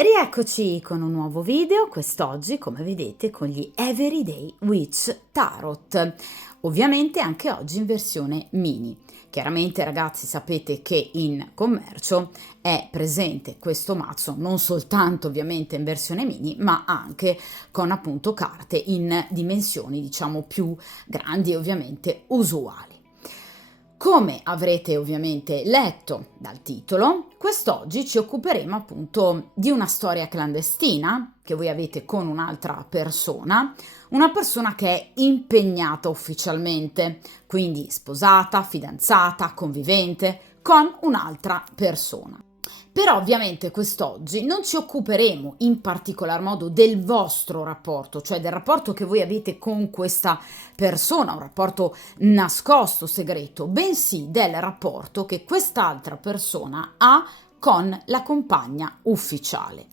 Rieccoci con un nuovo video, quest'oggi come vedete con gli Everyday Witch Tarot, ovviamente anche oggi in versione mini. Chiaramente ragazzi sapete che in commercio è presente questo mazzo non soltanto ovviamente in versione mini ma anche con appunto carte in dimensioni diciamo più grandi e ovviamente usuali. Come avrete ovviamente letto dal titolo, quest'oggi ci occuperemo appunto di una storia clandestina che voi avete con un'altra persona, una persona che è impegnata ufficialmente, quindi sposata, fidanzata, convivente con un'altra persona. Però ovviamente quest'oggi non ci occuperemo in particolar modo del vostro rapporto, cioè del rapporto che voi avete con questa persona, un rapporto nascosto, segreto, bensì del rapporto che quest'altra persona ha con la compagna ufficiale.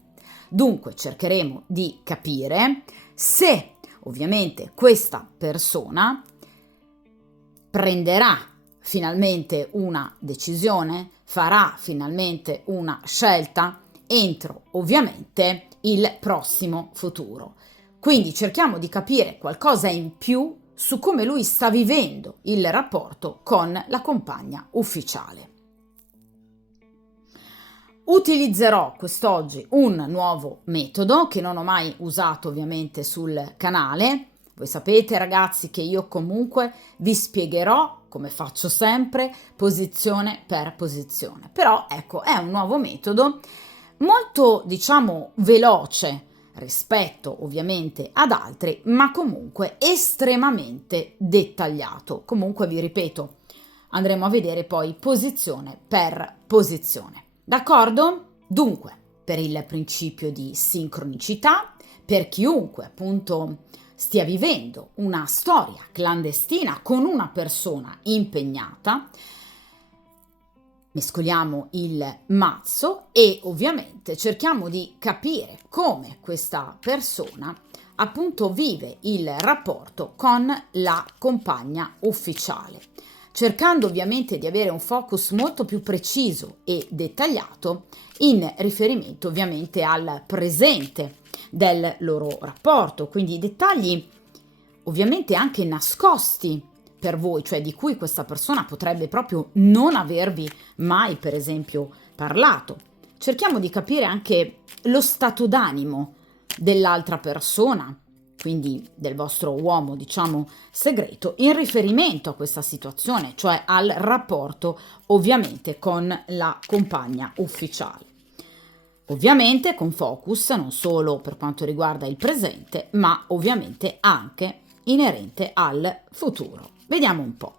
Dunque cercheremo di capire se ovviamente questa persona prenderà finalmente una decisione, farà finalmente una scelta entro ovviamente il prossimo futuro. Quindi cerchiamo di capire qualcosa in più su come lui sta vivendo il rapporto con la compagna ufficiale. Utilizzerò quest'oggi un nuovo metodo che non ho mai usato ovviamente sul canale. Voi sapete ragazzi che io comunque vi spiegherò, come faccio sempre, posizione per posizione. Però ecco, è un nuovo metodo molto diciamo veloce rispetto ovviamente ad altri, ma comunque estremamente dettagliato. Comunque vi ripeto, andremo a vedere poi posizione per posizione. D'accordo? Dunque, per il principio di sincronicità, per chiunque appunto stia vivendo una storia clandestina con una persona impegnata, mescoliamo il mazzo e ovviamente cerchiamo di capire come questa persona appunto vive il rapporto con la compagna ufficiale, cercando ovviamente di avere un focus molto più preciso e dettagliato in riferimento ovviamente al presente del loro rapporto, quindi i dettagli ovviamente anche nascosti per voi, cioè di cui questa persona potrebbe proprio non avervi mai per esempio parlato. Cerchiamo di capire anche lo stato d'animo dell'altra persona, quindi del vostro uomo diciamo segreto, in riferimento a questa situazione, cioè al rapporto ovviamente con la compagna ufficiale. Ovviamente con focus non solo per quanto riguarda il presente, ma ovviamente anche inerente al futuro. Vediamo un po'.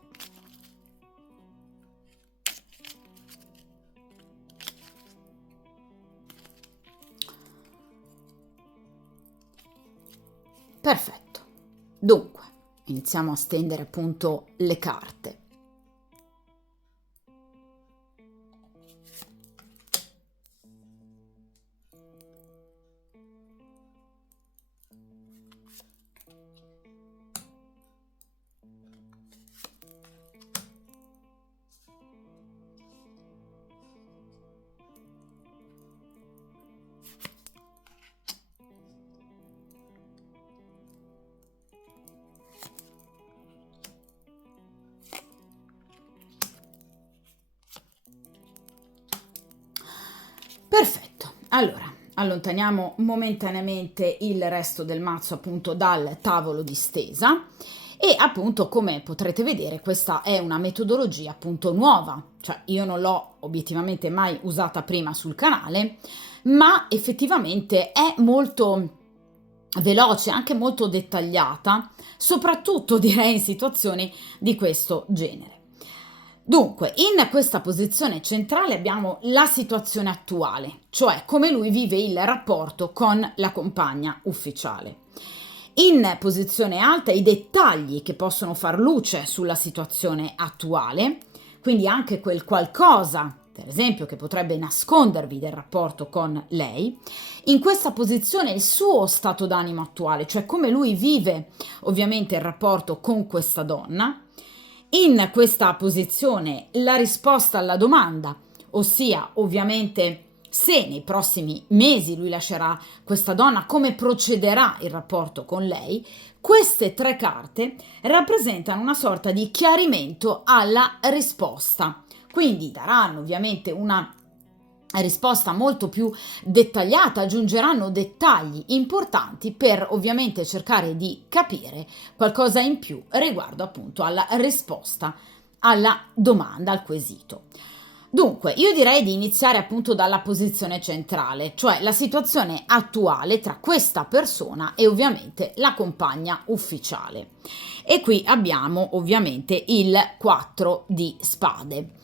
Perfetto. Dunque, iniziamo a stendere appunto le carte. Perfetto, allora allontaniamo momentaneamente il resto del mazzo appunto dal tavolo di stesa e appunto come potrete vedere questa è una metodologia appunto nuova, cioè io non l'ho obiettivamente mai usata prima sul canale, ma effettivamente è molto veloce, anche molto dettagliata, soprattutto direi in situazioni di questo genere. Dunque, in questa posizione centrale abbiamo la situazione attuale, cioè come lui vive il rapporto con la compagna ufficiale. In posizione alta i dettagli che possono far luce sulla situazione attuale, quindi anche quel qualcosa, per esempio, che potrebbe nascondervi del rapporto con lei. In questa posizione il suo stato d'animo attuale, cioè come lui vive ovviamente il rapporto con questa donna. In questa posizione la risposta alla domanda, ossia ovviamente se nei prossimi mesi lui lascerà questa donna, come procederà il rapporto con lei. Queste 3 carte rappresentano una sorta di chiarimento alla risposta, quindi daranno ovviamente una risposta molto più dettagliata, aggiungeranno dettagli importanti per ovviamente cercare di capire qualcosa in più riguardo appunto alla risposta alla domanda, al quesito. Dunque, io direi di iniziare appunto dalla posizione centrale, cioè la situazione attuale tra questa persona e ovviamente la compagna ufficiale. E qui abbiamo ovviamente il 4 di spade.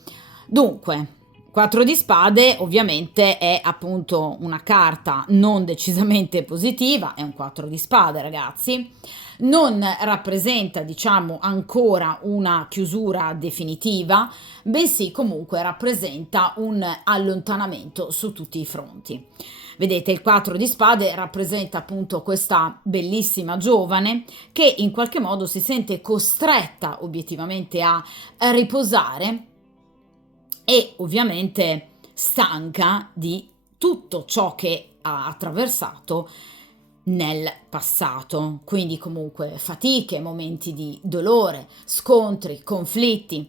Dunque, 4 di spade ovviamente è appunto una carta non decisamente positiva, è un 4 di spade ragazzi, non rappresenta diciamo ancora una chiusura definitiva, bensì comunque rappresenta un allontanamento su tutti i fronti. Vedete, il 4 di spade rappresenta appunto questa bellissima giovane che in qualche modo si sente costretta obiettivamente a riposare e ovviamente stanca di tutto ciò che ha attraversato nel passato, quindi comunque fatiche, momenti di dolore, scontri, conflitti,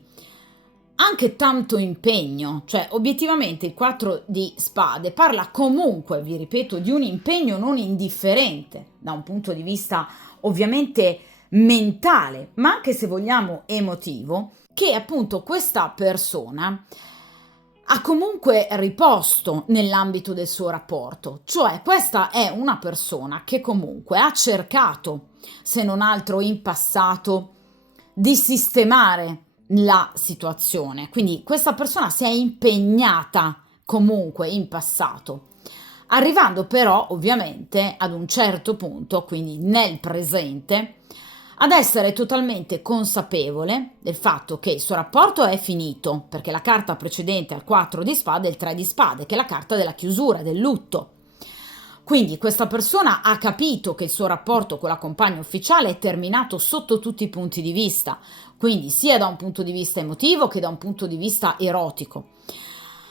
anche tanto impegno, cioè obiettivamente il 4 di spade parla comunque, vi ripeto, di un impegno non indifferente da un punto di vista ovviamente mentale, ma anche se vogliamo emotivo, che appunto questa persona ha comunque riposto nell'ambito del suo rapporto, cioè questa è una persona che comunque ha cercato, se non altro in passato, di sistemare la situazione, quindi questa persona si è impegnata comunque in passato, arrivando però ovviamente ad un certo punto, quindi nel presente, ad essere totalmente consapevole del fatto che il suo rapporto è finito, perché la carta precedente al 4 di spade è il 3 di spade, che è la carta della chiusura, del lutto. Quindi questa persona ha capito che il suo rapporto con la compagna ufficiale è terminato sotto tutti i punti di vista, quindi sia da un punto di vista emotivo che da un punto di vista erotico.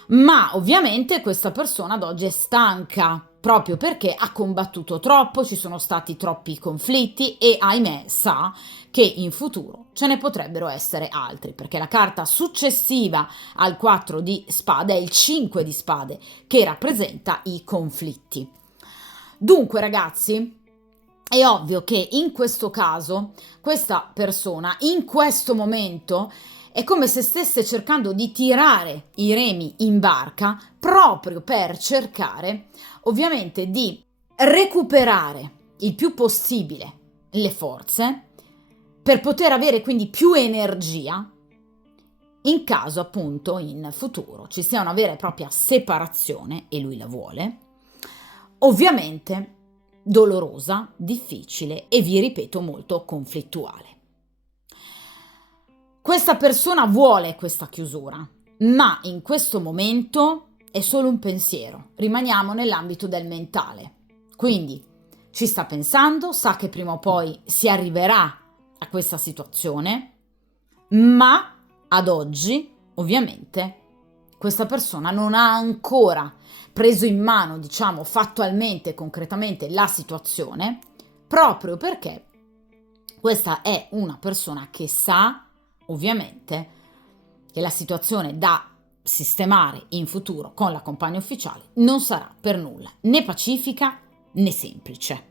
Ma ovviamente questa persona ad oggi è stanca proprio perché ha combattuto troppo, ci sono stati troppi conflitti e ahimè sa che in futuro ce ne potrebbero essere altri, perché la carta successiva al 4 di spade è il 5 di spade che rappresenta i conflitti. Dunque ragazzi, è ovvio che in questo caso questa persona in questo momento è come se stesse cercando di tirare i remi in barca proprio per cercare ovviamente di recuperare il più possibile le forze per poter avere quindi più energia in caso appunto in futuro ci sia una vera e propria separazione e lui la vuole, ovviamente dolorosa, difficile e vi ripeto molto conflittuale. Questa persona vuole questa chiusura, ma in questo momento è solo un pensiero, rimaniamo nell'ambito del mentale. Quindi ci sta pensando, sa che prima o poi si arriverà a questa situazione, ma ad oggi ovviamente questa persona non ha ancora preso in mano, diciamo, fattualmente, concretamente la situazione, proprio perché questa è una persona che sa ovviamente che la situazione da sistemare in futuro con la compagna ufficiale non sarà per nulla né pacifica né semplice.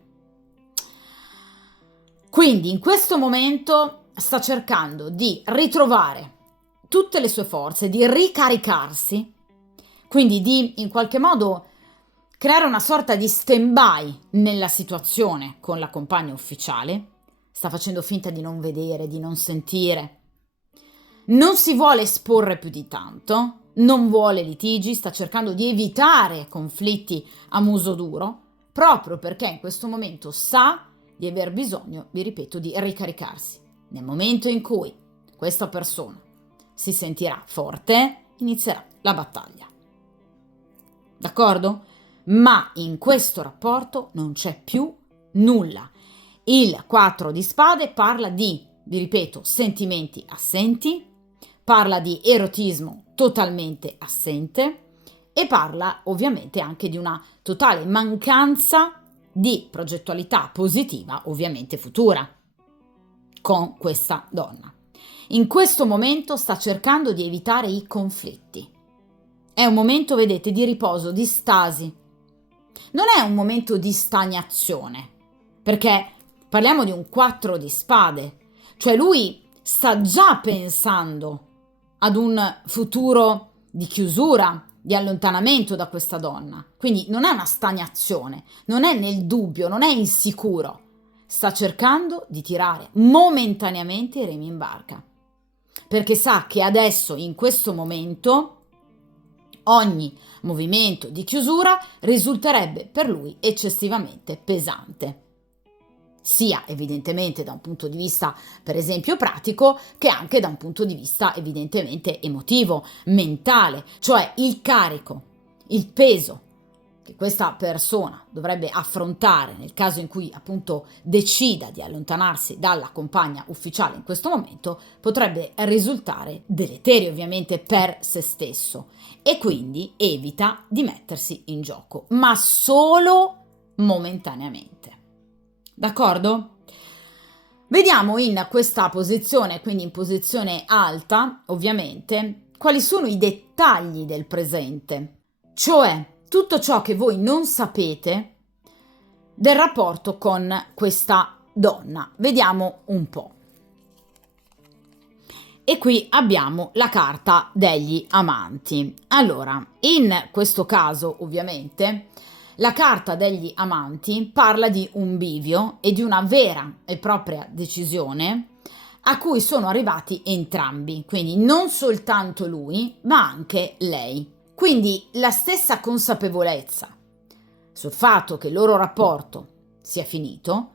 Quindi in questo momento sta cercando di ritrovare tutte le sue forze, di ricaricarsi, quindi di in qualche modo creare una sorta di stand-by nella situazione con la compagna ufficiale. Sta facendo finta di non vedere, di non sentire. Non si vuole esporre più di tanto, non vuole litigi, sta cercando di evitare conflitti a muso duro, proprio perché in questo momento sa di aver bisogno, vi ripeto, di ricaricarsi. Nel momento in cui questa persona si sentirà forte, inizierà la battaglia. D'accordo? Ma in questo rapporto non c'è più nulla. Il 4 di spade parla di, vi ripeto, sentimenti assenti, parla di erotismo totalmente assente e parla ovviamente anche di una totale mancanza di progettualità positiva, ovviamente futura, con questa donna. In questo momento sta cercando di evitare i conflitti. È un momento, vedete, di riposo, di stasi. Non è un momento di stagnazione, perché parliamo di un 4 di spade, cioè lui sta già pensando ad un futuro di chiusura, di allontanamento da questa donna. Quindi non è una stagnazione, non è nel dubbio, non è insicuro. Sta cercando di tirare momentaneamente i remi in barca, perché sa che adesso, in questo momento, ogni movimento di chiusura risulterebbe per lui eccessivamente pesante, sia evidentemente da un punto di vista, per esempio, pratico, che anche da un punto di vista evidentemente emotivo, mentale, cioè il carico, il peso che questa persona dovrebbe affrontare nel caso in cui appunto decida di allontanarsi dalla compagna ufficiale in questo momento potrebbe risultare deleterio ovviamente per se stesso, e quindi evita di mettersi in gioco, ma solo momentaneamente. D'accordo? Vediamo in questa posizione, quindi in posizione alta, ovviamente, quali sono i dettagli del presente, cioè tutto ciò che voi non sapete del rapporto con questa donna. Vediamo un po'. E qui abbiamo la carta degli amanti. Allora, in questo caso, ovviamente, la carta degli amanti parla di un bivio e di una vera e propria decisione a cui sono arrivati entrambi, quindi non soltanto lui, ma anche lei. Quindi la stessa consapevolezza sul fatto che il loro rapporto sia finito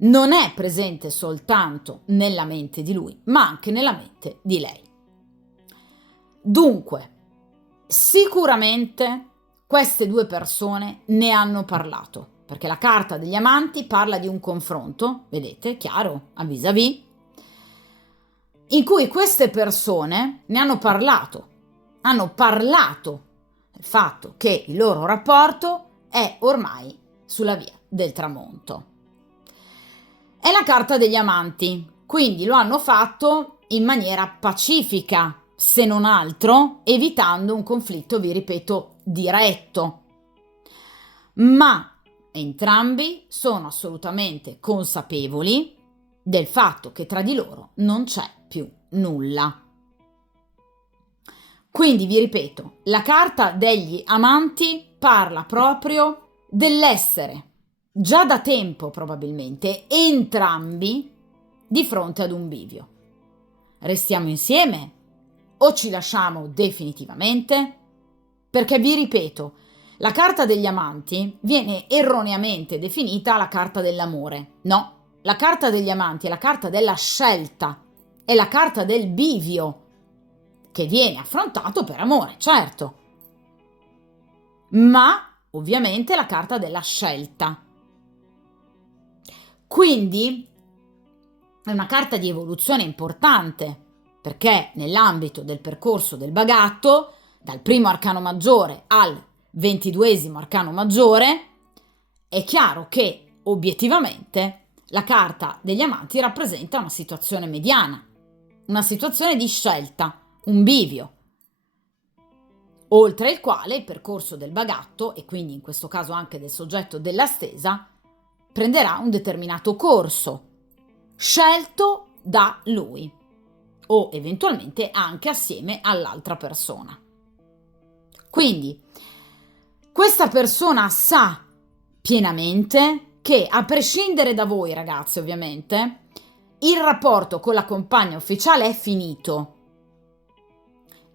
non è presente soltanto nella mente di lui, ma anche nella mente di lei. Dunque, sicuramente queste due persone ne hanno parlato, perché la carta degli amanti parla di un confronto, vedete, chiaro, a vis-à-vis, in cui queste persone ne hanno parlato del fatto che il loro rapporto è ormai sulla via del tramonto. È la carta degli amanti, quindi lo hanno fatto in maniera pacifica, se non altro, evitando un conflitto, vi ripeto, diretto. Ma entrambi sono assolutamente consapevoli del fatto che tra di loro non c'è più nulla. Quindi vi ripeto, la carta degli amanti parla proprio dell'essere già da tempo probabilmente entrambi di fronte ad un bivio. Restiamo insieme o ci lasciamo definitivamente? Perché vi ripeto, la carta degli amanti viene erroneamente definita la carta dell'amore. No, la carta degli amanti è la carta della scelta, è la carta del bivio che viene affrontato per amore, certo, ma ovviamente la carta della scelta. Quindi è una carta di evoluzione importante, perché nell'ambito del percorso del bagatto, dal primo arcano maggiore al 22esimo arcano maggiore, è chiaro che obiettivamente la carta degli amanti rappresenta una situazione mediana, una situazione di scelta, un bivio, oltre il quale il percorso del bagatto, e quindi in questo caso anche del soggetto della stesa, prenderà un determinato corso, scelto da lui o eventualmente anche assieme all'altra persona. Quindi questa persona sa pienamente che, a prescindere da voi ragazzi ovviamente, il rapporto con la compagna ufficiale è finito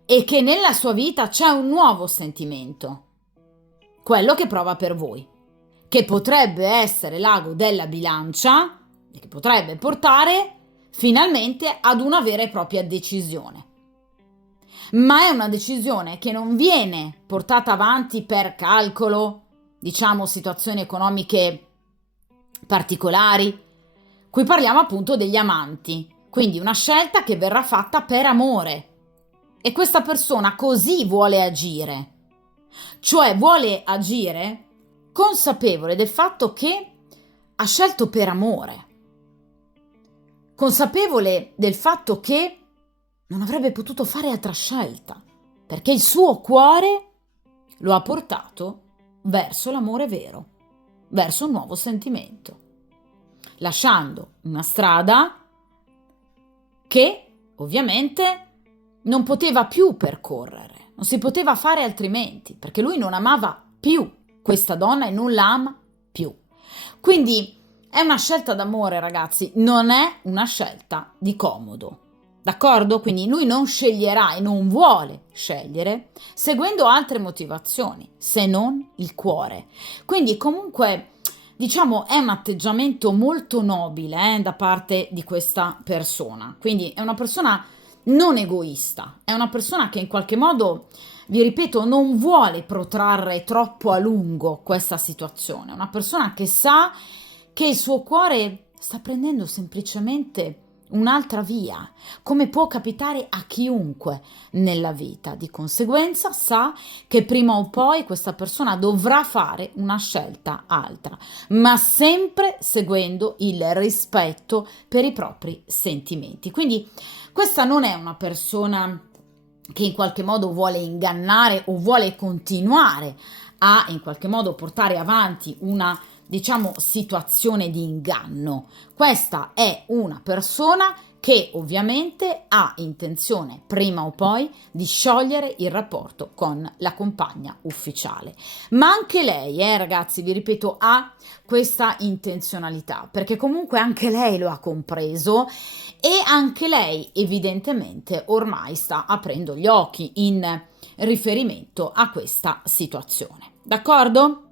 e che nella sua vita c'è un nuovo sentimento, quello che prova per voi, che potrebbe essere l'ago della bilancia e che potrebbe portare finalmente ad una vera e propria decisione. Ma è una decisione che non viene portata avanti per calcolo, diciamo situazioni economiche particolari. Qui parliamo appunto degli amanti, quindi una scelta che verrà fatta per amore. E questa persona così vuole agire. cioè vuole agire consapevole del fatto che ha scelto per amore, consapevole del fatto che non avrebbe potuto fare altra scelta, perché il suo cuore lo ha portato verso l'amore vero, verso un nuovo sentimento, lasciando una strada che ovviamente non poteva più percorrere, non si poteva fare altrimenti, perché lui non amava più questa donna e non la ama più. Quindi è una scelta d'amore, ragazzi, non è una scelta di comodo. D'accordo? Quindi lui non sceglierà e non vuole scegliere seguendo altre motivazioni, se non il cuore. Quindi comunque, diciamo, è un atteggiamento molto nobile da parte di questa persona. Quindi è una persona non egoista, è una persona che in qualche modo, vi ripeto, non vuole protrarre troppo a lungo questa situazione. È una persona che sa che il suo cuore sta prendendo semplicemente un'altra via, come può capitare a chiunque nella vita. Di conseguenza sa che prima o poi questa persona dovrà fare una scelta altra, ma sempre seguendo il rispetto per i propri sentimenti. Quindi questa non è una persona che in qualche modo vuole ingannare o vuole continuare a in qualche modo portare avanti una, diciamo, situazione di inganno. Questa è una persona che ovviamente ha intenzione prima o poi di sciogliere il rapporto con la compagna ufficiale. Ma anche lei, ragazzi, vi ripeto, ha questa intenzionalità, perché comunque anche lei lo ha compreso e anche lei evidentemente ormai sta aprendo gli occhi in riferimento a questa situazione. D'accordo?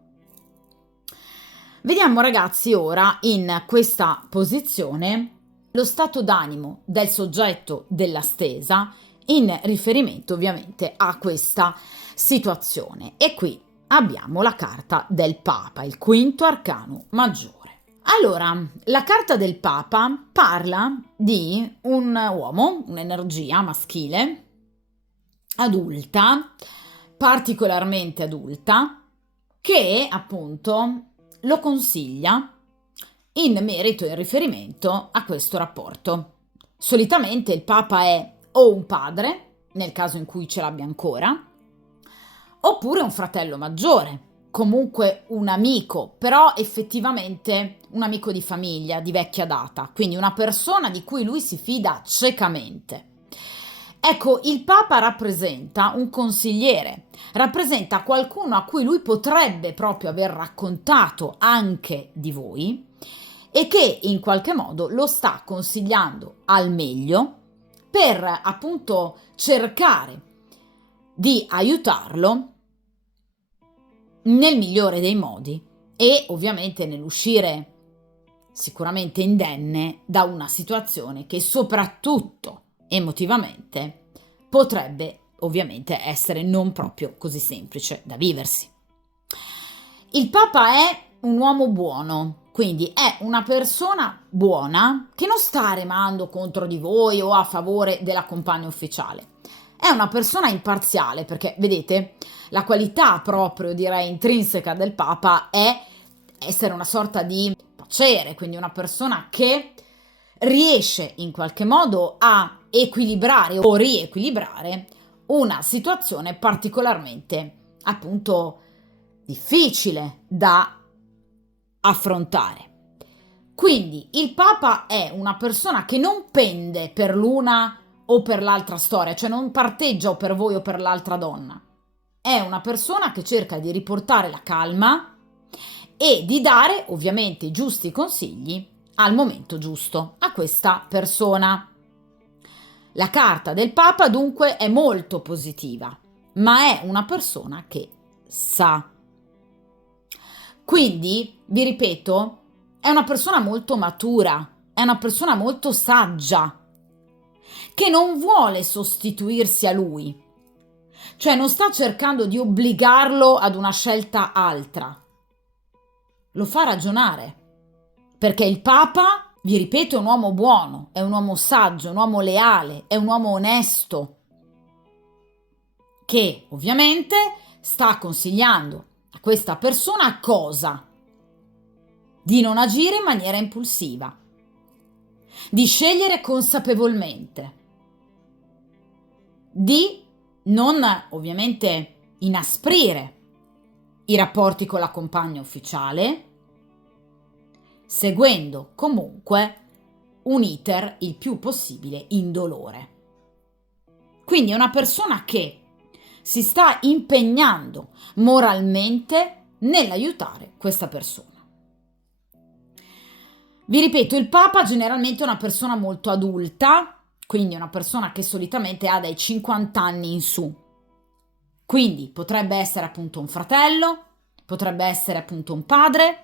Vediamo, ragazzi, ora in questa posizione lo stato d'animo del soggetto della stesa in riferimento ovviamente a questa situazione. E qui abbiamo la carta del Papa, il quinto arcano maggiore. Allora, la carta del Papa parla di un uomo, un'energia maschile, adulta, particolarmente adulta, che appunto lo consiglia in merito e in riferimento a questo rapporto. Solitamente il Papa è o un padre, nel caso in cui ce l'abbia ancora, oppure un fratello maggiore, comunque un amico, però effettivamente un amico di famiglia, di vecchia data, quindi una persona di cui lui si fida ciecamente. Ecco, il Papa rappresenta un consigliere, rappresenta qualcuno a cui lui potrebbe proprio aver raccontato anche di voi e che in qualche modo lo sta consigliando al meglio per appunto cercare di aiutarlo nel migliore dei modi e ovviamente nell'uscire sicuramente indenne da una situazione che soprattutto emotivamente potrebbe ovviamente essere non proprio così semplice da viversi. Il Papa è un uomo buono, quindi è una persona buona che non sta remando contro di voi o a favore della compagna ufficiale. È una persona imparziale perché, vedete, la qualità proprio, direi, intrinseca del Papa è essere una sorta di pacere, quindi una persona che riesce in qualche modo a equilibrare o riequilibrare una situazione particolarmente, appunto, difficile da affrontare. Quindi il Papa è una persona che non pende per l'una o per l'altra storia, cioè non parteggia o per voi o per l'altra donna. È una persona che cerca di riportare la calma e di dare ovviamente i giusti consigli al momento giusto a questa persona. La carta del Papa dunque è molto positiva, ma è una persona che sa. Quindi, vi ripeto, è una persona molto matura, è una persona molto saggia, che non vuole sostituirsi a lui, cioè non sta cercando di obbligarlo ad una scelta altra. Lo fa ragionare, perché il Papa, vi ripeto, è un uomo buono, è un uomo saggio, un uomo leale, è un uomo onesto, che ovviamente sta consigliando a questa persona cosa? Di non agire in maniera impulsiva, di scegliere consapevolmente, di non ovviamente inasprire i rapporti con la compagna ufficiale, seguendo comunque un iter il più possibile indolore. Quindi è una persona che si sta impegnando moralmente nell'aiutare questa persona. Vi ripeto, il Papa generalmente è una persona molto adulta, quindi una persona che solitamente ha dai 50 anni in su. Quindi potrebbe essere appunto un fratello, potrebbe essere appunto un padre,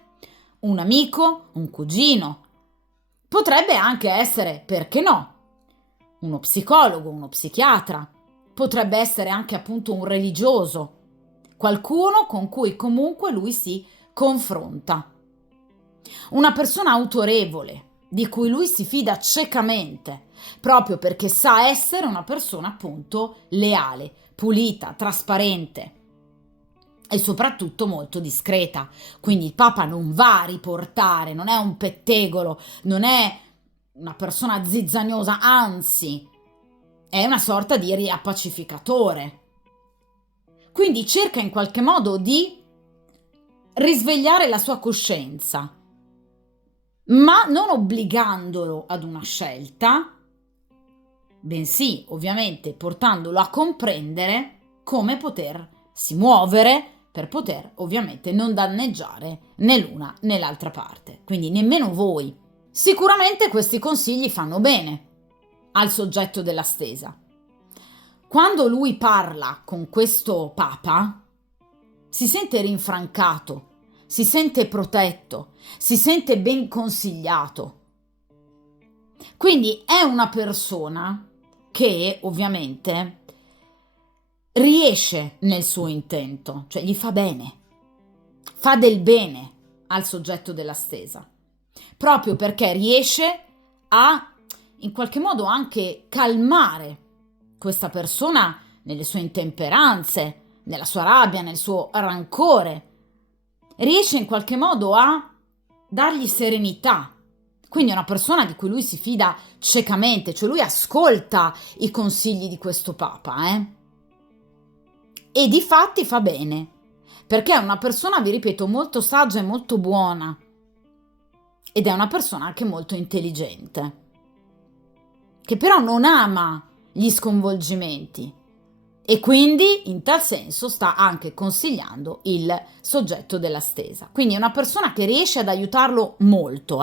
un amico, un cugino. Potrebbe anche essere, perché no, uno psicologo, uno psichiatra. Potrebbe essere anche appunto un religioso, qualcuno con cui comunque lui si confronta. Una persona autorevole, di cui lui si fida ciecamente, proprio perché sa essere una persona appunto leale, pulita, trasparente e soprattutto molto discreta. Quindi il Papa non va a riportare, non è un pettegolo, non è una persona zizzagnosa, anzi è una sorta di riappacificatore. Quindi cerca in qualche modo di risvegliare la sua coscienza, ma non obbligandolo ad una scelta, bensì ovviamente portandolo a comprendere come potersi muovere per poter ovviamente non danneggiare né l'una né l'altra parte, quindi nemmeno voi. Sicuramente questi consigli fanno bene al soggetto della stesa. Quando lui parla con questo Papa, si sente rinfrancato, si sente protetto, si sente ben consigliato. Quindi è una persona che ovviamente riesce nel suo intento, cioè gli fa bene, fa del bene al soggetto della stesa, proprio perché riesce a in qualche modo anche calmare questa persona nelle sue intemperanze, nella sua rabbia, nel suo rancore. Riesce in qualche modo a dargli serenità. Quindi è una persona di cui lui si fida ciecamente, cioè lui ascolta i consigli di questo Papa, E di fatti fa bene, perché è una persona, vi ripeto, molto saggia e molto buona. Ed è una persona anche molto intelligente, che però non ama gli sconvolgimenti e quindi in tal senso sta anche consigliando il soggetto della stesa. Quindi è una persona che riesce ad aiutarlo molto,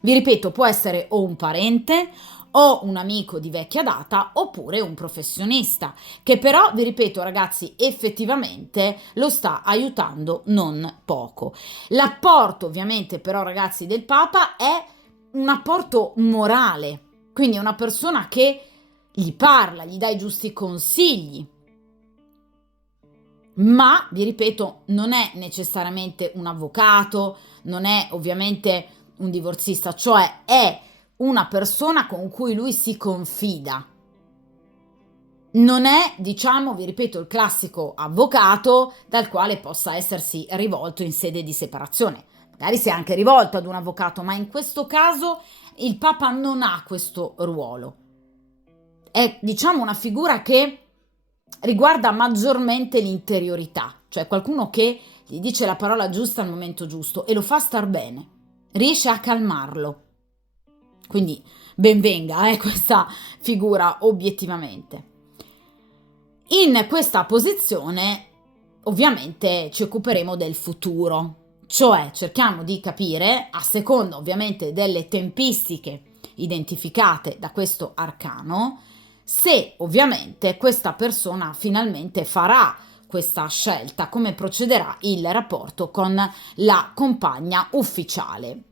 Vi ripeto, può essere o un parente o un amico di vecchia data oppure un professionista che però, vi ripeto ragazzi, effettivamente lo sta aiutando non poco. L'apporto ovviamente però ragazzi del Papa è un apporto morale, quindi è una persona che gli parla, gli dà i giusti consigli, ma vi ripeto non è necessariamente un avvocato, non è ovviamente un divorzista, cioè è una persona con cui lui si confida. Non è, diciamo, vi ripeto, il classico avvocato dal quale possa essersi rivolto in sede di separazione. Magari si è anche rivolto ad un avvocato, ma in questo caso il Papa non ha questo ruolo. È, diciamo, una figura che riguarda maggiormente l'interiorità, cioè qualcuno che gli dice la parola giusta al momento giusto e lo fa star bene, riesce a calmarlo. Quindi ben venga questa figura obiettivamente. In questa posizione ovviamente ci occuperemo del futuro, cioè cerchiamo di capire, a seconda ovviamente delle tempistiche identificate da questo arcano, se ovviamente questa persona finalmente farà questa scelta, come procederà il rapporto con la compagna ufficiale.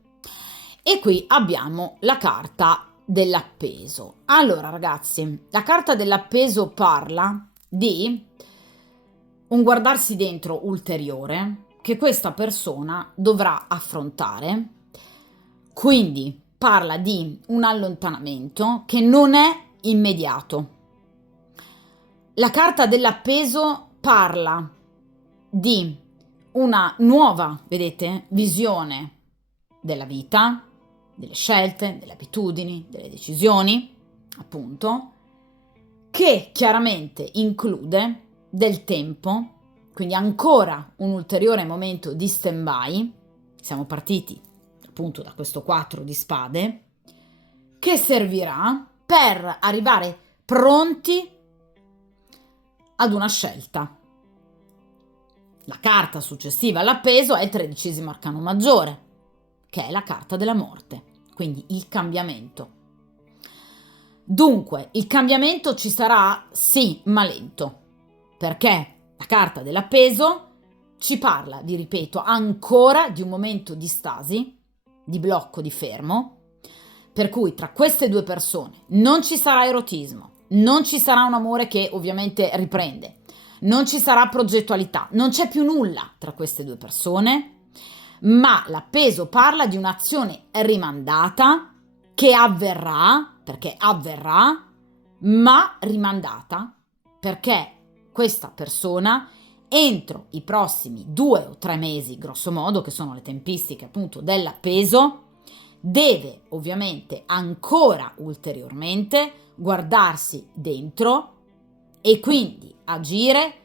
E qui abbiamo la carta dell'appeso. Allora ragazzi, la carta dell'appeso parla di un guardarsi dentro ulteriore che questa persona dovrà affrontare, quindi parla di un allontanamento che non è immediato. La carta dell'appeso parla di una nuova, vedete, visione della vita, delle scelte, delle abitudini, delle decisioni, appunto, che chiaramente include del tempo, quindi ancora un ulteriore momento di stand-by. Siamo partiti appunto da questo 4 di spade, che servirà per arrivare pronti ad una scelta. La carta successiva all'appeso è il 13° arcano maggiore, che è la carta della morte, quindi il cambiamento. Dunque, il cambiamento ci sarà, sì, ma lento, perché la carta dell'appeso ci parla, vi ripeto, ancora di un momento di stasi, di blocco, di fermo, per cui tra queste due persone non ci sarà erotismo, non ci sarà un amore che ovviamente riprende, non ci sarà progettualità, non c'è più nulla tra queste due persone, ma l'appeso parla di un'azione rimandata che avverrà, perché avverrà, ma rimandata, perché questa persona entro i prossimi 2 o 3 mesi, grosso modo, che sono le tempistiche appunto dell'appeso, deve ovviamente ancora ulteriormente guardarsi dentro e quindi agire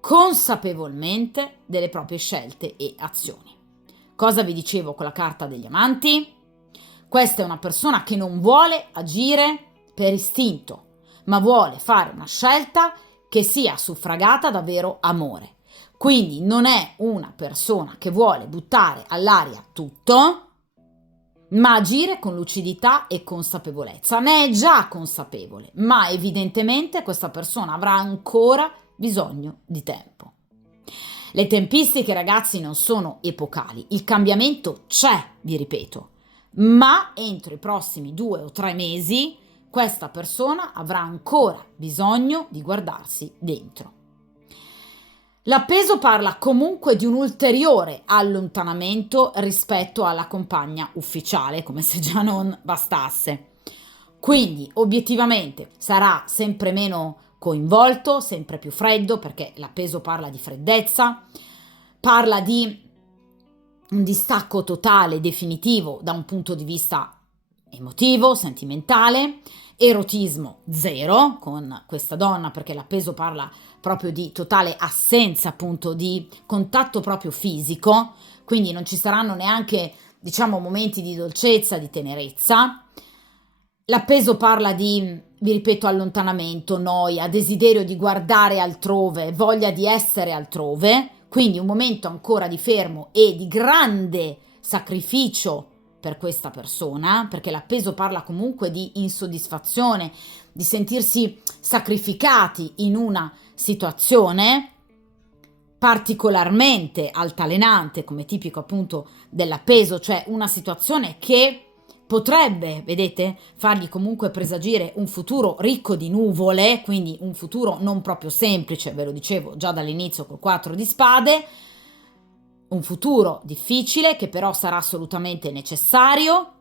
consapevolmente delle proprie scelte e azioni. Cosa vi dicevo con la carta degli amanti? Questa è una persona che non vuole agire per istinto, ma vuole fare una scelta che sia suffragata da vero amore. Quindi non è una persona che vuole buttare all'aria tutto, ma agire con lucidità e consapevolezza. Ne è già consapevole, ma evidentemente questa persona avrà ancora bisogno di tempo. Le tempistiche, ragazzi, non sono epocali, il cambiamento c'è, vi ripeto, ma entro i prossimi 2 o 3 mesi questa persona avrà ancora bisogno di guardarsi dentro. L'appeso parla comunque di un ulteriore allontanamento rispetto alla compagna ufficiale, come se già non bastasse. Quindi, obiettivamente, sarà sempre meno coinvolto, sempre più freddo, perché l'appeso parla di freddezza, parla di un distacco totale, definitivo, da un punto di vista emotivo, sentimentale, erotismo zero con questa donna, perché l'appeso parla proprio di totale assenza appunto di contatto proprio fisico, quindi non ci saranno neanche, diciamo, momenti di dolcezza, di tenerezza. L'appeso parla di, vi ripeto, allontanamento, noia, desiderio di guardare altrove, voglia di essere altrove, quindi un momento ancora di fermo e di grande sacrificio per questa persona, perché l'appeso parla comunque di insoddisfazione, di sentirsi sacrificati in una situazione particolarmente altalenante, come tipico appunto dell'appeso, cioè una situazione che potrebbe, vedete, fargli comunque presagire un futuro ricco di nuvole, quindi un futuro non proprio semplice, ve lo dicevo già dall'inizio col 4 di spade, un futuro difficile che però sarà assolutamente necessario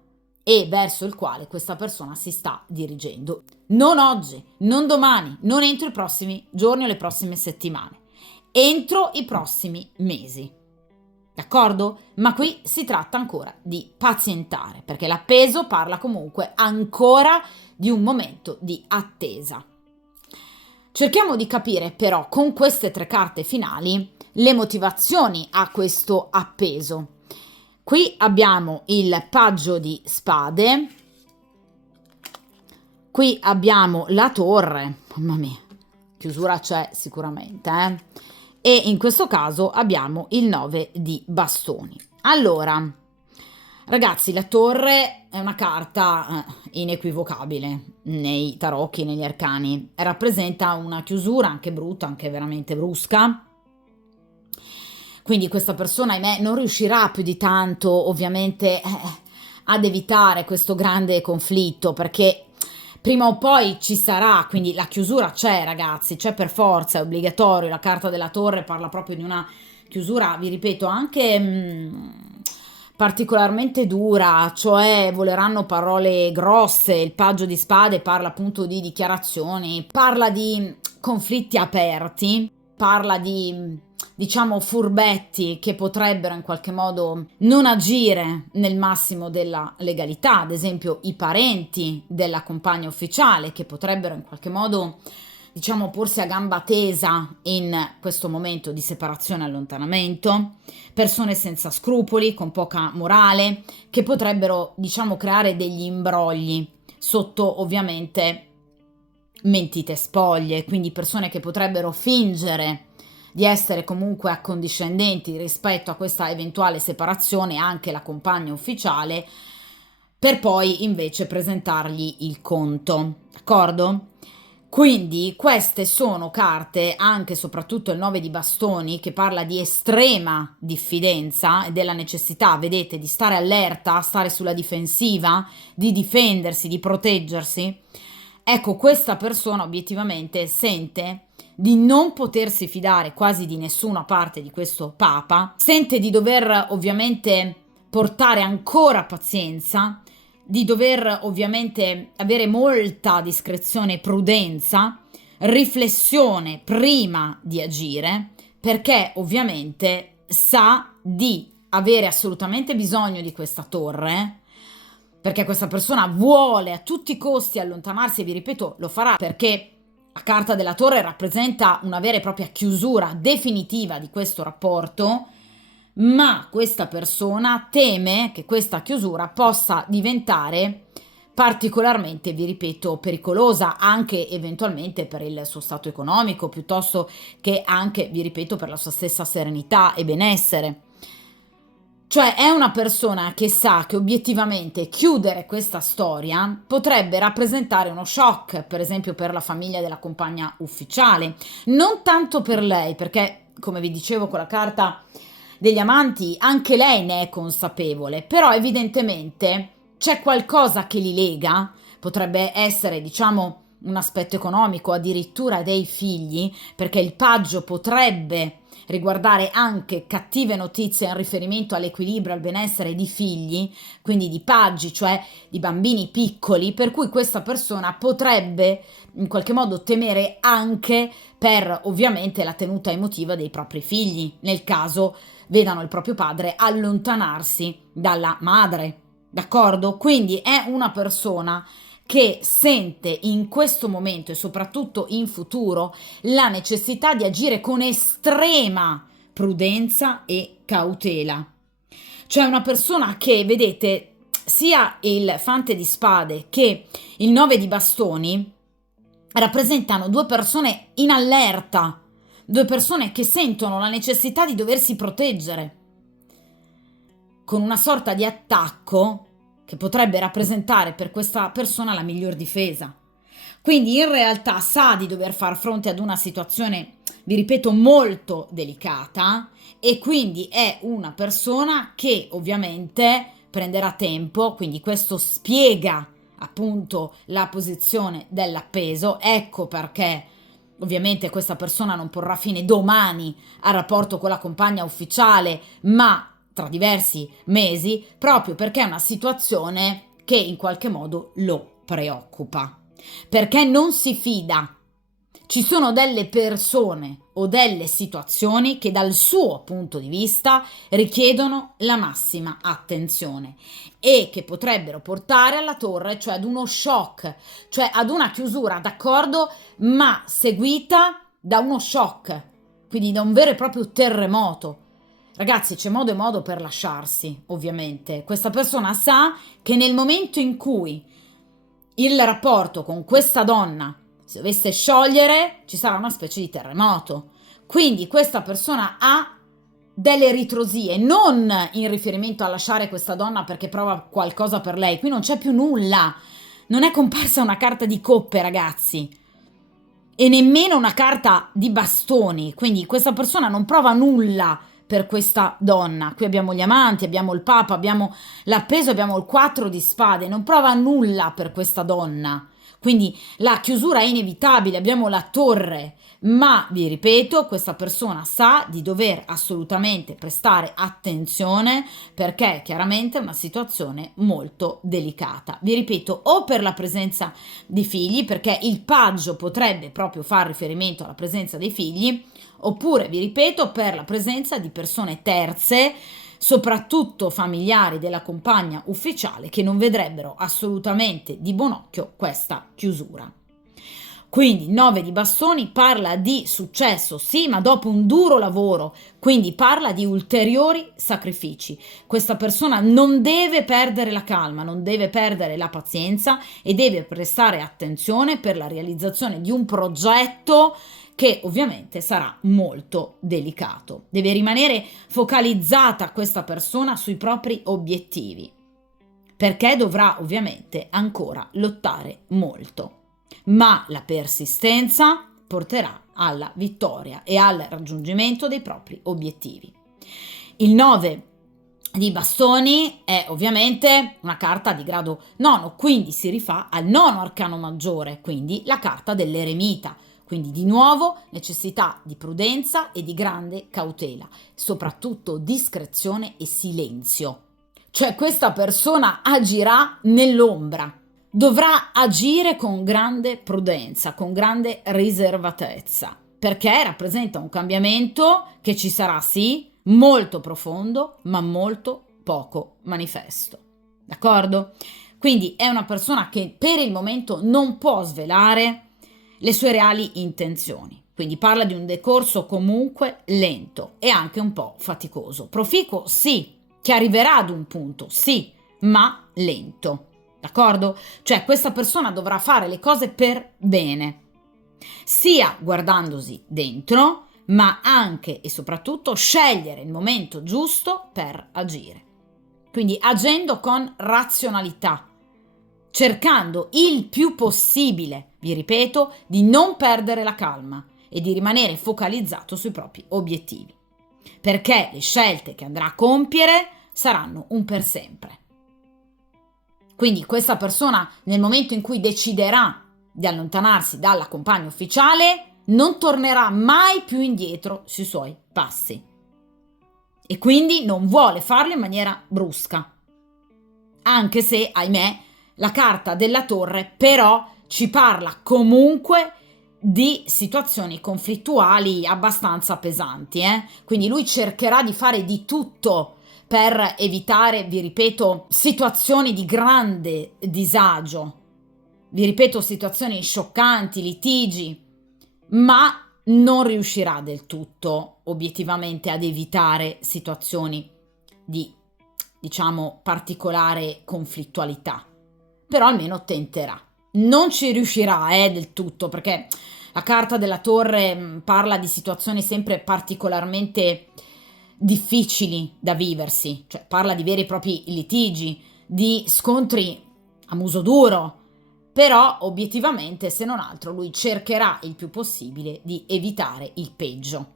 e verso il quale questa persona si sta dirigendo. Non oggi, non domani, non entro i prossimi giorni o le prossime settimane, entro i prossimi mesi. D'accordo? Ma qui si tratta ancora di pazientare, perché l'appeso parla comunque ancora di un momento di attesa. Cerchiamo di capire però con queste 3 carte finali le motivazioni a questo appeso. Qui abbiamo il paggio di spade, qui abbiamo la torre, mamma mia, chiusura c'è sicuramente, e in questo caso abbiamo il 9 di bastoni. Allora, ragazzi, la torre è una carta inequivocabile nei tarocchi, negli arcani, rappresenta una chiusura anche brutta, anche veramente brusca. Quindi questa persona, ahimè, non riuscirà più di tanto, ovviamente, ad evitare questo grande conflitto, perché prima o poi ci sarà, quindi la chiusura c'è, ragazzi, c'è per forza, è obbligatorio. La carta della torre parla proprio di una chiusura, vi ripeto, anche particolarmente dura, cioè voleranno parole grosse. Il paggio di spade parla appunto di dichiarazioni, parla di conflitti aperti. parla di, diciamo, furbetti che potrebbero in qualche modo non agire nel massimo della legalità, ad esempio i parenti della compagna ufficiale che potrebbero in qualche modo, diciamo, porsi a gamba tesa in questo momento di separazione e allontanamento, persone senza scrupoli, con poca morale, che potrebbero, diciamo, creare degli imbrogli sotto ovviamente mentite spoglie, quindi persone che potrebbero fingere di essere comunque accondiscendenti rispetto a questa eventuale separazione, anche la compagna ufficiale, per poi invece presentargli il conto, d'accordo? Quindi queste sono carte, anche e soprattutto il 9 di bastoni, che parla di estrema diffidenza e della necessità, vedete, di stare allerta, stare sulla difensiva, di difendersi, di proteggersi. Ecco, questa persona obiettivamente sente di non potersi fidare quasi di nessuna parte di questo papa, sente di dover ovviamente portare ancora pazienza, di dover ovviamente avere molta discrezione e prudenza, riflessione prima di agire, perché ovviamente sa di avere assolutamente bisogno di questa torre, perché questa persona vuole a tutti i costi allontanarsi e vi ripeto, lo farà perché la carta della torre rappresenta una vera e propria chiusura definitiva di questo rapporto, ma questa persona teme che questa chiusura possa diventare particolarmente, vi ripeto, pericolosa anche eventualmente per il suo stato economico, piuttosto che anche, vi ripeto, per la sua stessa serenità e benessere. Cioè è una persona che sa che obiettivamente chiudere questa storia potrebbe rappresentare uno shock, per esempio per la famiglia della compagna ufficiale, non tanto per lei, perché come vi dicevo con la carta degli amanti anche lei ne è consapevole, però evidentemente c'è qualcosa che li lega, potrebbe essere, diciamo, un aspetto economico, addirittura dei figli, perché il paggio potrebbe riguardare anche cattive notizie in riferimento all'equilibrio, al benessere di figli, quindi di paggi, cioè di bambini piccoli, per cui questa persona potrebbe in qualche modo temere anche per ovviamente la tenuta emotiva dei propri figli, nel caso vedano il proprio padre allontanarsi dalla madre, d'accordo? Quindi è una persona che sente in questo momento e soprattutto in futuro la necessità di agire con estrema prudenza e cautela. Cioè una persona che, vedete, sia il fante di spade che il 9 di bastoni rappresentano due persone in allerta, due persone che sentono la necessità di doversi proteggere, con una sorta di attacco che potrebbe rappresentare per questa persona la miglior difesa. Quindi in realtà sa di dover far fronte ad una situazione, vi ripeto, molto delicata e quindi è una persona che ovviamente prenderà tempo, quindi questo spiega appunto la posizione dell'appeso, ecco perché ovviamente questa persona non porrà fine domani al rapporto con la compagna ufficiale, ma tra diversi mesi, proprio perché è una situazione che in qualche modo lo preoccupa, perché non si fida. Ci sono delle persone o delle situazioni che dal suo punto di vista richiedono la massima attenzione e che potrebbero portare alla torre, cioè ad uno shock, cioè ad una chiusura, d'accordo, ma seguita da uno shock, quindi da un vero e proprio terremoto. Ragazzi, c'è modo e modo per lasciarsi, ovviamente. Questa persona sa che nel momento in cui il rapporto con questa donna si dovesse sciogliere, ci sarà una specie di terremoto. Quindi questa persona ha delle ritrosie, non in riferimento a lasciare questa donna perché prova qualcosa per lei. Qui non c'è più nulla. Non è comparsa una carta di coppe, ragazzi. E nemmeno una carta di bastoni. Quindi questa persona non prova nulla per questa donna. Qui abbiamo gli amanti, abbiamo il papa, abbiamo l'appeso, abbiamo il 4 di spade. Non prova nulla per questa donna. Quindi la chiusura è inevitabile, abbiamo la torre, ma vi ripeto, questa persona sa di dover assolutamente prestare attenzione perché chiaramente è una situazione molto delicata. Vi ripeto, o per la presenza di figli, perché il paggio potrebbe proprio far riferimento alla presenza dei figli, oppure, vi ripeto, per la presenza di persone terze, soprattutto familiari della compagna ufficiale, che non vedrebbero assolutamente di buon occhio questa chiusura. Quindi il 9 di bastoni parla di successo, sì, ma dopo un duro lavoro, quindi parla di ulteriori sacrifici. Questa persona non deve perdere la calma, non deve perdere la pazienza e deve prestare attenzione per la realizzazione di un progetto che ovviamente sarà molto delicato. Deve rimanere focalizzata questa persona sui propri obiettivi, perché dovrà ovviamente ancora lottare molto. Ma la persistenza porterà alla vittoria e al raggiungimento dei propri obiettivi. Il 9 di bastoni è ovviamente una carta di grado nono, quindi si rifà al nono arcano maggiore, quindi la carta dell'eremita. Quindi di nuovo necessità di prudenza e di grande cautela, soprattutto discrezione e silenzio. Cioè questa persona agirà nell'ombra. Dovrà agire con grande prudenza, con grande riservatezza, perché rappresenta un cambiamento che ci sarà sì, molto profondo, ma molto poco manifesto. D'accordo? Quindi è una persona che per il momento non può svelare le sue reali intenzioni. Quindi parla di un decorso comunque lento e anche un po' faticoso. Proficuo sì, che arriverà ad un punto, sì, ma lento. D'accordo? Cioè questa persona dovrà fare le cose per bene, sia guardandosi dentro, ma anche e soprattutto scegliere il momento giusto per agire. Quindi agendo con razionalità, cercando il più possibile, vi ripeto, di non perdere la calma e di rimanere focalizzato sui propri obiettivi, perché le scelte che andrà a compiere saranno un per sempre. Quindi questa persona, nel momento in cui deciderà di allontanarsi dalla compagna ufficiale, non tornerà mai più indietro sui suoi passi. E quindi non vuole farlo in maniera brusca. Anche se, ahimè, la carta della torre però ci parla comunque di situazioni conflittuali abbastanza pesanti. Quindi lui cercherà di fare di tutto per evitare, vi ripeto, situazioni di grande disagio, vi ripeto, situazioni scioccanti, litigi, ma non riuscirà del tutto obiettivamente ad evitare situazioni di, diciamo, particolare conflittualità, però almeno tenterà. Non ci riuscirà del tutto, perché la carta della torre parla di situazioni sempre particolarmente difficili da viversi, cioè parla di veri e propri litigi, di scontri a muso duro, però obiettivamente, se non altro, lui cercherà il più possibile di evitare il peggio.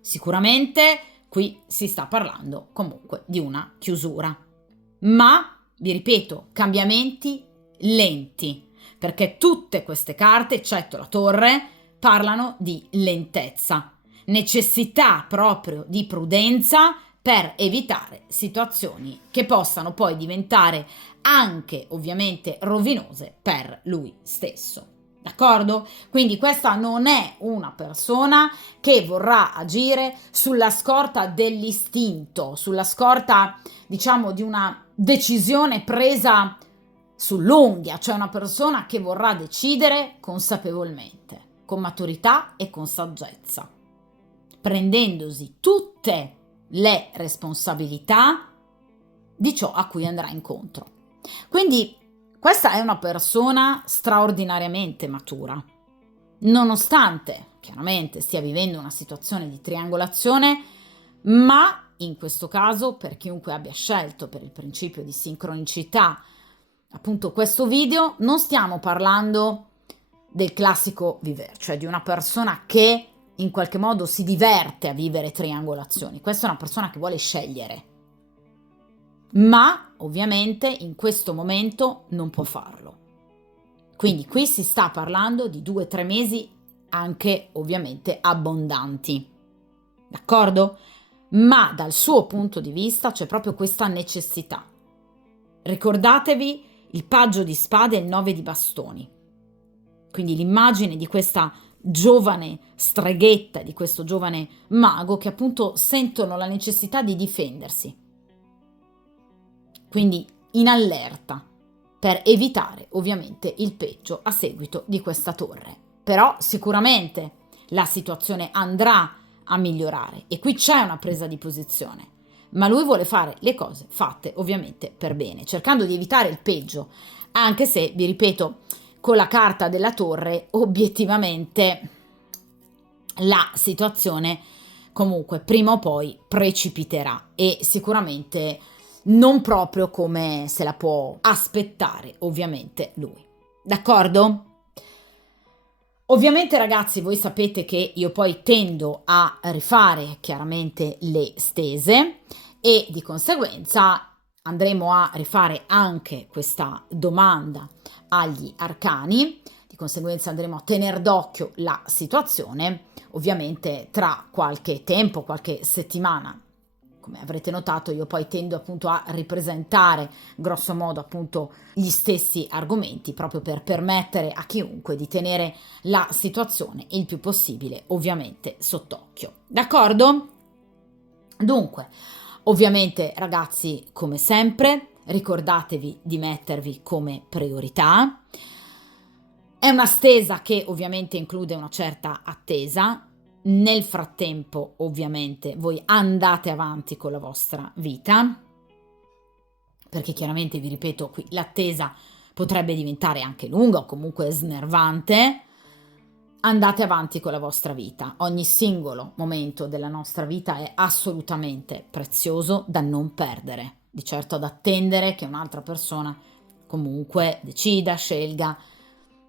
Sicuramente qui si sta parlando comunque di una chiusura, ma, vi ripeto, cambiamenti lenti, perché tutte queste carte, eccetto la torre, parlano di lentezza, necessità proprio di prudenza per evitare situazioni che possano poi diventare anche ovviamente rovinose per lui stesso. D'accordo? Quindi questa non è una persona che vorrà agire sulla scorta dell'istinto, sulla scorta, diciamo, di una decisione presa sull'unghia, cioè una persona che vorrà decidere consapevolmente, con maturità e con saggezza, prendendosi tutte le responsabilità di ciò a cui andrà incontro. Quindi questa è una persona straordinariamente matura, nonostante chiaramente stia vivendo una situazione di triangolazione, ma in questo caso, per chiunque abbia scelto per il principio di sincronicità appunto questo video, non stiamo parlando del classico vivere, cioè di una persona che in qualche modo si diverte a vivere triangolazioni. Questa è una persona che vuole scegliere, ma ovviamente in questo momento non può farlo. Quindi qui si sta parlando di 2-3 mesi anche ovviamente abbondanti, d'accordo? Ma dal suo punto di vista c'è proprio questa necessità. Ricordatevi il paggio di spade e il 9 di bastoni, quindi l'immagine di questa giovane streghetta, di questo giovane mago che appunto sentono la necessità di difendersi. Quindi in allerta per evitare ovviamente il peggio a seguito di questa torre. Però sicuramente la situazione andrà a migliorare e qui c'è una presa di posizione, ma lui vuole fare le cose fatte ovviamente per bene, cercando di evitare il peggio, anche se, vi ripeto, con la carta della torre obiettivamente la situazione comunque prima o poi precipiterà e sicuramente non proprio come se la può aspettare ovviamente lui. D'accordo? Ovviamente ragazzi, voi sapete che io poi tendo a rifare chiaramente le stese e di conseguenza andremo a rifare anche questa domanda agli arcani, di conseguenza andremo a tenere d'occhio la situazione, ovviamente tra qualche tempo, qualche settimana. Come avrete notato, io poi tendo appunto a ripresentare grosso modo appunto gli stessi argomenti proprio per permettere a chiunque di tenere la situazione il più possibile ovviamente sott'occhio. D'accordo? Dunque, ovviamente ragazzi, come sempre, ricordatevi di mettervi come priorità. È una stesa che ovviamente include una certa attesa. Nel frattempo, ovviamente, voi andate avanti con la vostra vita, perché chiaramente, vi ripeto, qui l'attesa potrebbe diventare anche lunga o comunque snervante. Andate avanti con la vostra vita. Ogni singolo momento della nostra vita è assolutamente prezioso da non perdere. Di certo ad attendere che un'altra persona comunque decida, scelga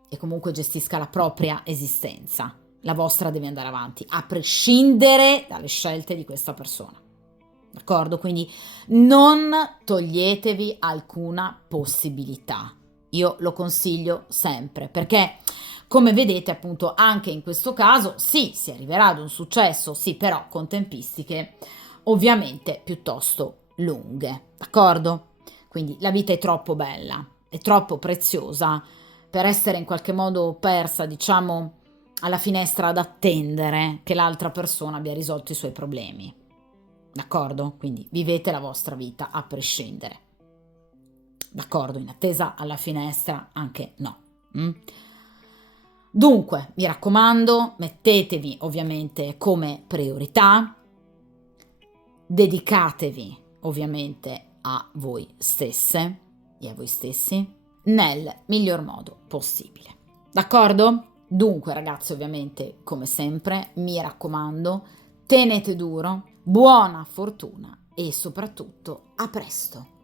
e comunque gestisca la propria esistenza. La vostra deve andare avanti, a prescindere dalle scelte di questa persona. D'accordo? Quindi non toglietevi alcuna possibilità. Io lo consiglio sempre, perché come vedete appunto anche in questo caso sì, si arriverà ad un successo, sì, però con tempistiche ovviamente piuttosto lunghe. D'accordo? Quindi la vita è troppo bella, è troppo preziosa per essere in qualche modo persa, diciamo, alla finestra ad attendere che l'altra persona abbia risolto i suoi problemi. D'accordo? Quindi vivete la vostra vita a prescindere. D'accordo? In attesa alla finestra anche no. Dunque, mi raccomando, mettetevi ovviamente come priorità, dedicatevi ovviamente a voi stesse e a voi stessi nel miglior modo possibile. D'accordo? Dunque ragazzi, ovviamente, come sempre, mi raccomando, tenete duro, buona fortuna e soprattutto a presto!